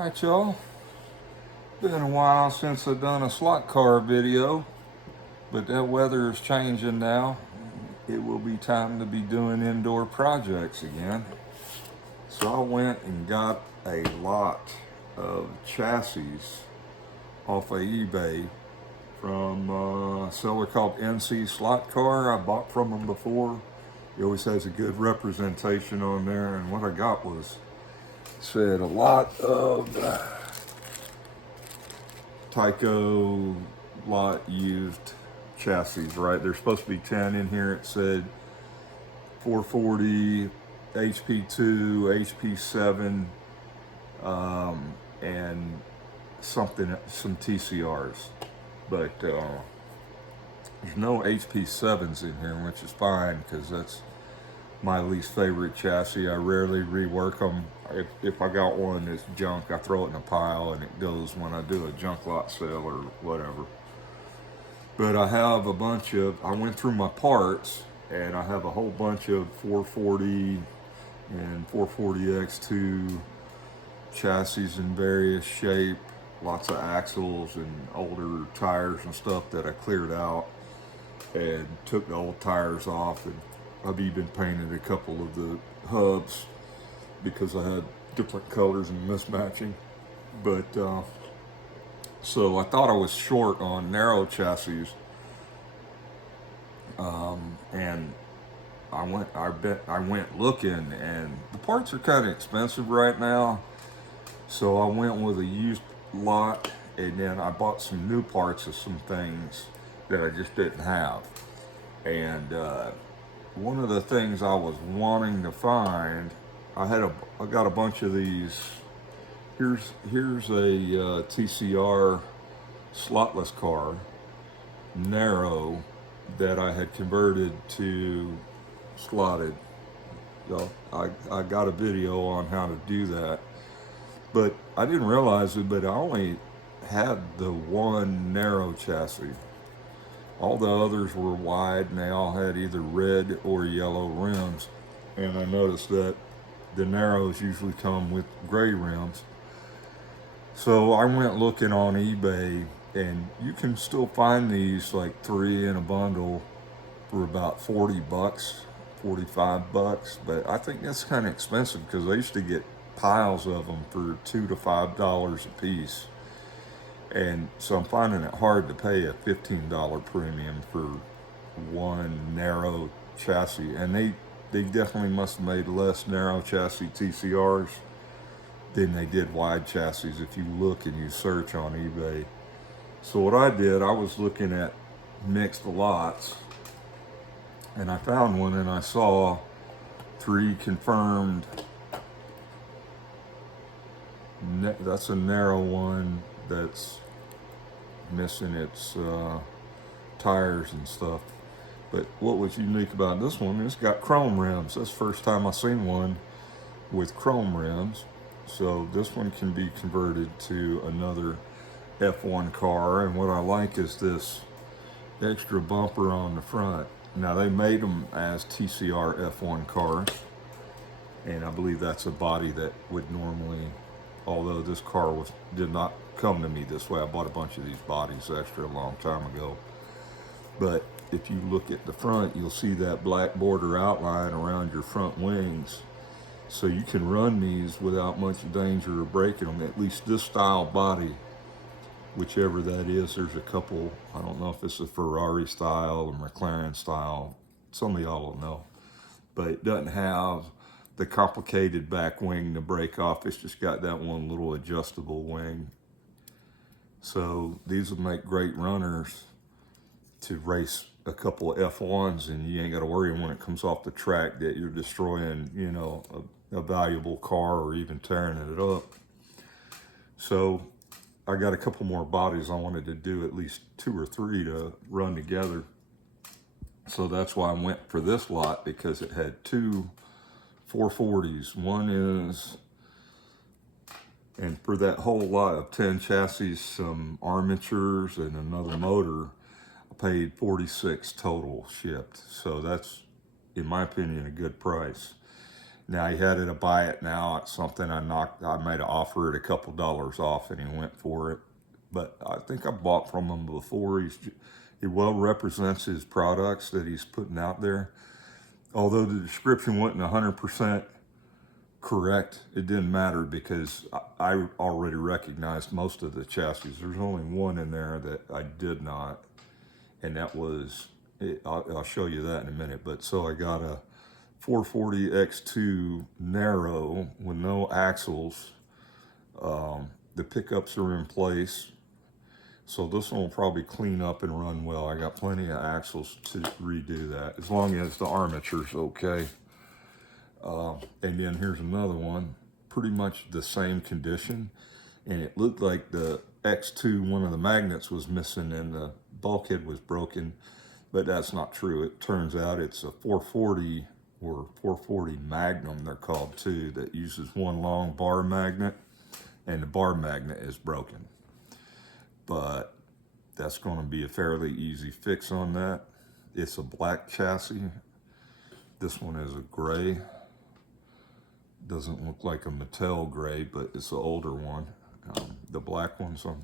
Alright, y'all. Been a while since I've done a slot car video, but that weather is changing now. It will be time to be doing indoor projects again. So I went and got a lot of chassis off of eBay from a seller called NC Slot Car. I bought from him before. He always has a good representation on there, and what I got was said a lot of Tyco lot used chassis, right? There's supposed to be 10 in here. It said 440, HP2, HP7, and some TCRs. But there's no HP7s in here, which is fine because that's my least favorite chassis. I rarely rework them. If I got one that's junk, I throw it in a pile and it goes when I do a junk lot sale or whatever. But I have a bunch of, I went through my parts and I have a whole bunch of 440 and 440X2 chassis in various shape, lots of axles and older tires and stuff that I cleared out and took the old tires off, and I've even painted a couple of the hubs because I had different colors and mismatching. But so I thought I was short on narrow chassis, and I went looking, and the parts are kind of expensive right now. So I went with a used lot, and then I bought some new parts of some things that I just didn't have. And one of the things I was wanting to find, I got a bunch of these. Here's a TCR slotless car, narrow, that I had converted to slotted. So I got a video on how to do that, but I didn't realize it, but I only had the one narrow chassis. All the others were wide and they all had either red or yellow rims. And I noticed that the narrows usually come with gray rims. So I went looking on eBay, and you can still find these like 3 in a bundle for about 40 bucks, 45 bucks. But I think that's kind of expensive because I used to get piles of them for $2 to $5 a piece. And so I'm finding it hard to pay a $15 premium for one narrow chassis. And they definitely must have made less narrow chassis TCRs than they did wide chassis if you look and you search on eBay. So what I did, I was looking at mixed lots, and I found one, and I saw 3 confirmed. That's a narrow one that's missing its tires and stuff. But what was unique about this one, it's got chrome rims. That's the first time I've seen one with chrome rims. So this one can be converted to another F1 car. And what I like is this extra bumper on the front. Now they made them as TCR F1 cars, and I believe that's a body that would normally, although this car did not come to me this way. I bought a bunch of these bodies extra a long time ago. But if you look at the front, you'll see that black border outline around your front wings. So you can run these without much danger of breaking them. At least this style body, whichever that is, there's a couple, I don't know if it's a Ferrari style or McLaren style. Some of y'all will know. But it doesn't have the complicated back wing to break off. It's just got that one little adjustable wing. So these would make great runners to race a couple of F1s, and you ain't got to worry when it comes off the track that you're destroying, you know, a valuable car or even tearing it up. So I got a couple more bodies I wanted to do, at least 2 or 3 to run together. So that's why I went for this lot, because it had 2 440s. One is, and for that whole lot of 10 chassis, some armatures and another motor, I paid $46 total shipped. So that's, in my opinion, a good price. Now he had it a buy it now. It's something I made an offer at a couple dollars off, and he went for it. But I think I bought from him before. He well represents his products that he's putting out there. Although the description wasn't 100% correct, it didn't matter because I already recognized most of the chassis. There's only one in there that I did not, and that was, I'll show you that in a minute. But so I got a 440 X2 narrow with no axles. The pickups are in place. So this one will probably clean up and run well. I got plenty of axles to redo that, as long as the armature's okay. And then here's another one, pretty much the same condition. And it looked like the X2, one of the magnets was missing and the bulkhead was broken, but that's not true. It turns out it's a 440 or 440 Magnum, they're called too, that uses one long bar magnet, and the bar magnet is broken. But that's going to be a fairly easy fix on that. It's a black chassis. This one is a gray. Doesn't look like a Mattel gray, but it's an older one. The black ones, I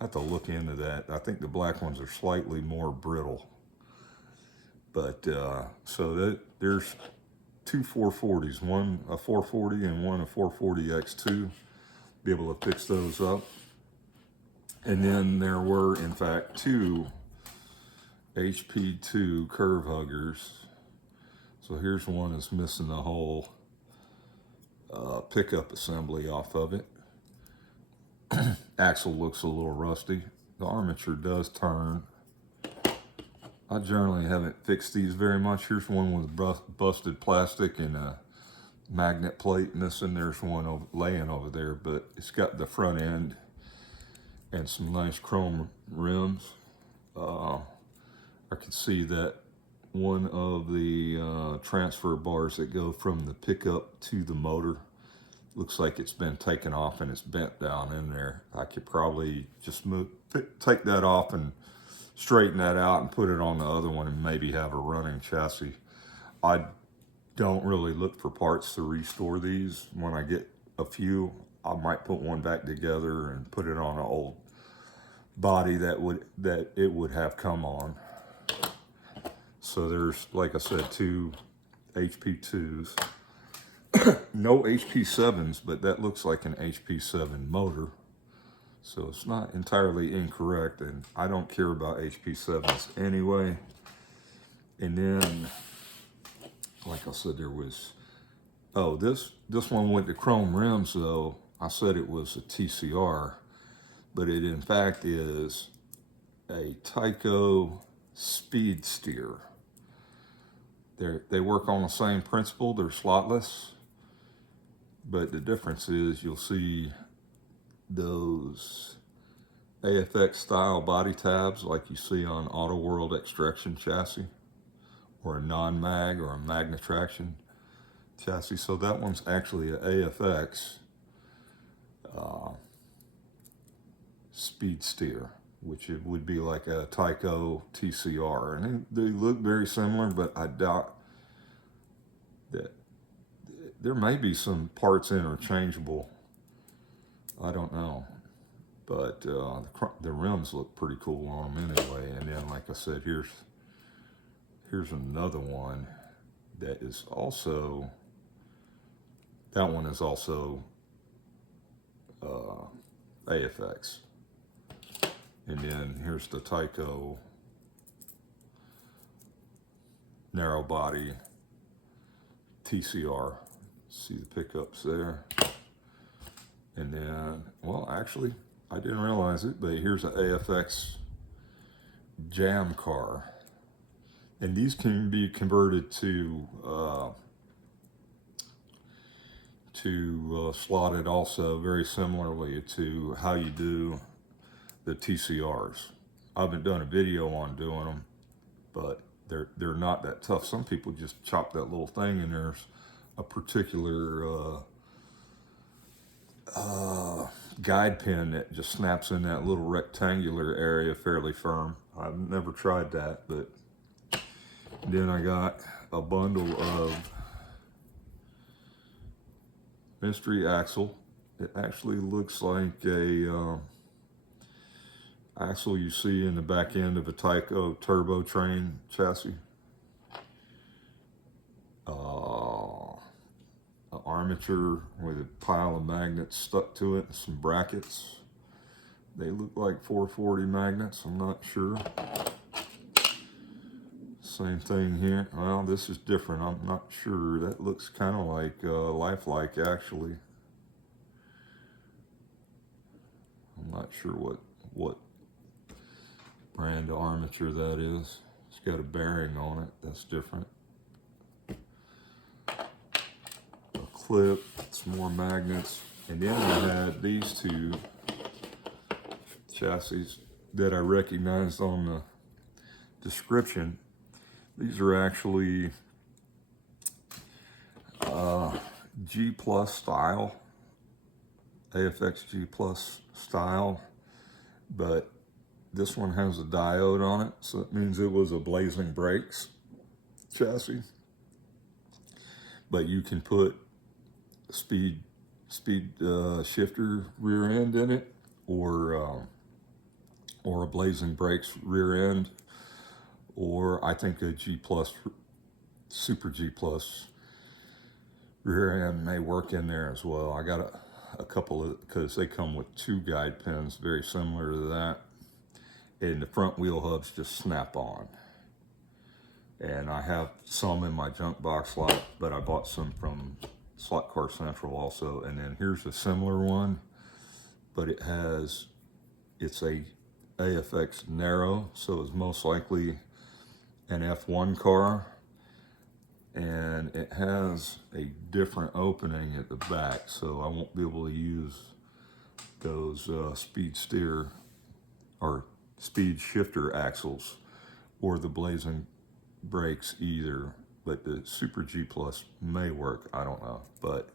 have to look into that. I think the black ones are slightly more brittle. But so there's two 440s, one a 440 and one a 440 X2. Be able to fix those up. And then there were, in fact, two HP2 curve huggers. So here's one that's missing the whole pickup assembly off of it. Axle looks a little rusty. The armature does turn. I generally haven't fixed these very much. Here's one with busted plastic and a magnet plate missing. There's one laying over there, but it's got the front end and some nice chrome rims. I can see that one of the transfer bars that go from the pickup to the motor looks like it's been taken off and it's bent down in there. I could probably just take that off and straighten that out and put it on the other one and maybe have a running chassis. I don't really look for parts to restore these. When I get a few, I might put one back together and put it on an old body that it would have come on. So there's, like I said, two HP2s. No HP7s, but that looks like an HP7 motor. So it's not entirely incorrect, and I don't care about HP7s anyway. And then, like I said, there was, oh, this one with the chrome rims though, I said it was a TCR, but it in fact is a Tyco speed steer. They work on the same principle. They're slotless, but the difference is you'll see those AFX style body tabs like you see on Auto World extraction chassis, or a non-mag or a magnet traction chassis. So that one's actually an AFX speed steer, which it would be like a Tyco TCR. And they look very similar, but I doubt that there may be some parts interchangeable. I don't know. But the rims look pretty cool on them anyway. And then, like I said, here's another one that is also, that one is also AFX. And then here's the Tyco narrow body TCR. See the pickups there. And then, well, actually, I didn't realize it, but here's an AFX jam car. And these can be converted to slotted also, very similarly to how you do the TCRs. I haven't done a video on doing them, but they're not that tough. Some people just chop that little thing, and there's a particular guide pin that just snaps in that little rectangular area fairly firm. I've never tried that, but then I got a bundle of mystery axle. It actually looks like a axle you see in the back end of a Tyco turbo train chassis. An armature with a pile of magnets stuck to it and some brackets. They look like 440 magnets, I'm not sure. Same thing here. Well, this is different. I'm not sure. That looks kind of like lifelike, actually. I'm not sure what brand of armature that is. It's got a bearing on it. That's different. A clip, some more magnets, and then I had these two chassis that I recognized on the description. These are actually G Plus style, AFX G Plus style, but this one has a diode on it, so it means it was a Blazing Brakes chassis. But you can put a speed shifter rear end in it, or a Blazing Brakes rear end, or I think a G Plus, Super G Plus rear end may work in there as well. I got a couple of, because they come with two guide pins very similar to that, and the front wheel hubs just snap on. And I have some in my junk box lot, but I bought some from Slot Car Central also. And then here's a similar one, but it's a AFX narrow, so it's most likely an F1 car, and it has a different opening at the back, so I won't be able to use those speed steer or speed shifter axles or the Blazing Brakes either, but the Super G Plus may work, I don't know. But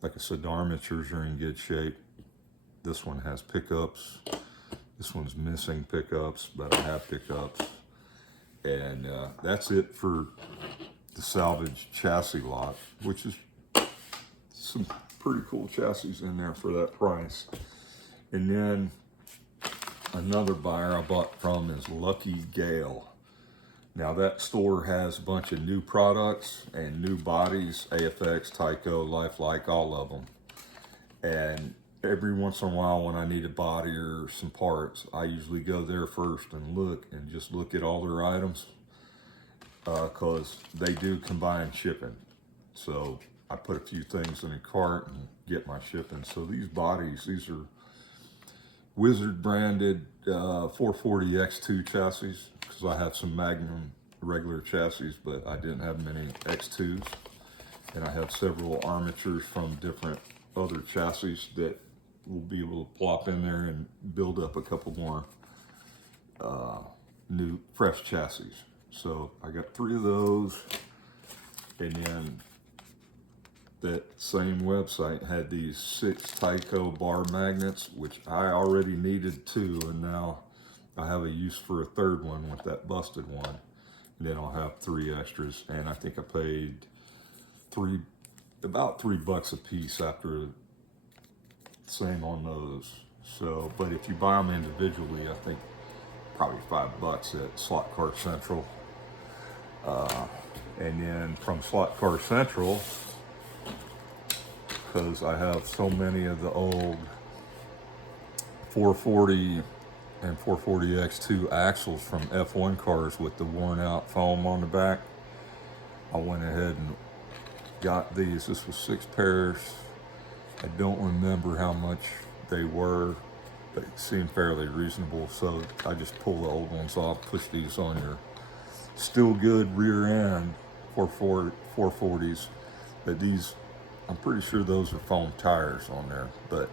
like I said, the armatures are in good shape. This one has pickups. This one's missing pickups, but I have pickups. And that's it for the salvage chassis lot, which is some pretty cool chassis in there for that price. And then another buyer I bought from is Lucky Gale. Now that store has a bunch of new products and new bodies, AFX, Tyco, Lifelike, all of them. And every once in a while when I need a body or some parts, I usually go there first and just look at all their items, because they do combine shipping. So I put a few things in a cart and get my shipping. So these bodies, these are Wizard branded 440 X2 chassis, because I have some Magnum regular chassis, but I didn't have many X2s. And I have several armatures from different other chassis that will be able to plop in there and build up a couple more new fresh chassis. So I got 3 of those, and then that same website had these 6 Tyco bar magnets, which I already needed 2, and now I have a use for a 3rd one with that busted one. And then I'll have 3 extras, and I think I paid about $3 a piece after same on those. So, but if you buy them individually, I think probably $5 at Slot Car Central. And then from Slot Car Central, because I have so many of the old 440 and 440 X2 axles from F1 cars with the worn out foam on the back, I went ahead and got these. This was 6 pairs. I don't remember how much they were, but it seemed fairly reasonable. So I just pull the old ones off, push these on your still good rear end 440s. But these, I'm pretty sure those are foam tires on there, but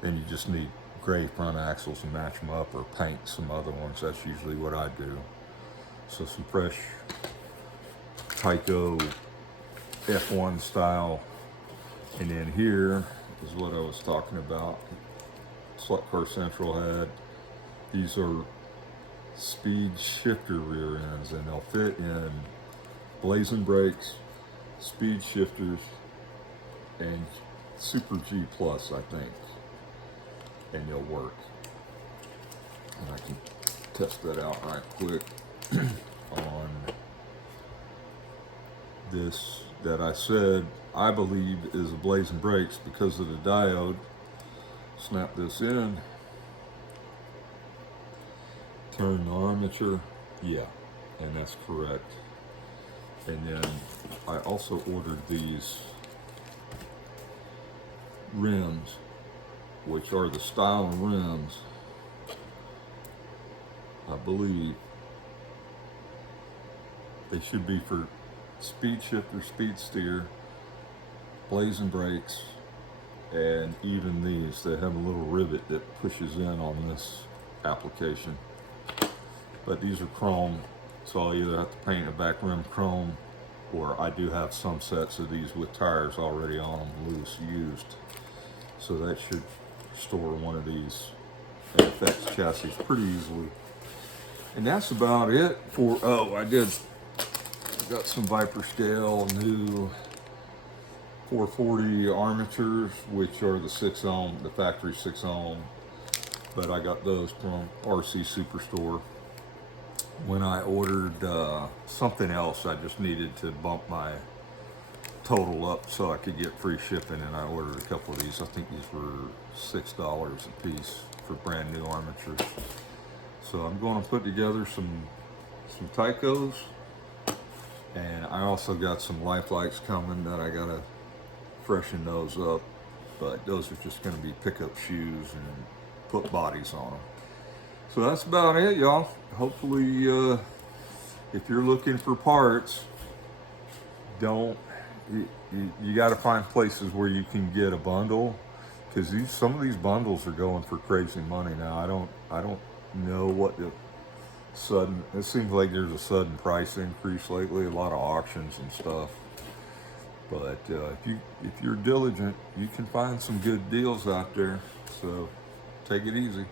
then you just need gray front axles and match them up, or paint some other ones. That's usually what I do. So some fresh Tyco F1 style. And then here is what I was talking about. Slot Car Central had, these are speed shifter rear ends, and they'll fit in Blazing Brakes, speed shifters, and Super G Plus, I think, and you'll work. And I can test that out right quick on this that I said I believe is a blazing brakes because of the diode. Snap this in, turn the armature, yeah, and that's correct. And then I also ordered these rims, which are the style rims, I believe. They should be for speed shifter, speed steer, blazing brakes, and even these. They have a little rivet that pushes in on this application. But these are chrome, so I'll either have to paint a back rim chrome, or I do have some sets of these with tires already on them, loose, used. So that should store one of these FX chassis pretty easily. And that's about it for, oh, I got some Viper scale new 440 armatures, which are the 6 ohm, the factory 6 ohm. But I got those from RC Superstore. When I ordered something else, I just needed to bump my total up so I could get free shipping, and I ordered a couple of these. I think these were $6 a piece for brand new armatures. So I'm going to put together some Tycos, and I also got some Lifelikes coming that I gotta freshen those up, but those are just going to be pickup shoes and put bodies on them. So that's about it, y'all. Hopefully, if you're looking for parts, you got to find places where you can get a bundle, because some of these bundles are going for crazy money now. I don't know what the sudden. It seems like there's a sudden price increase lately. A lot of auctions and stuff. But if you're diligent, you can find some good deals out there. So take it easy.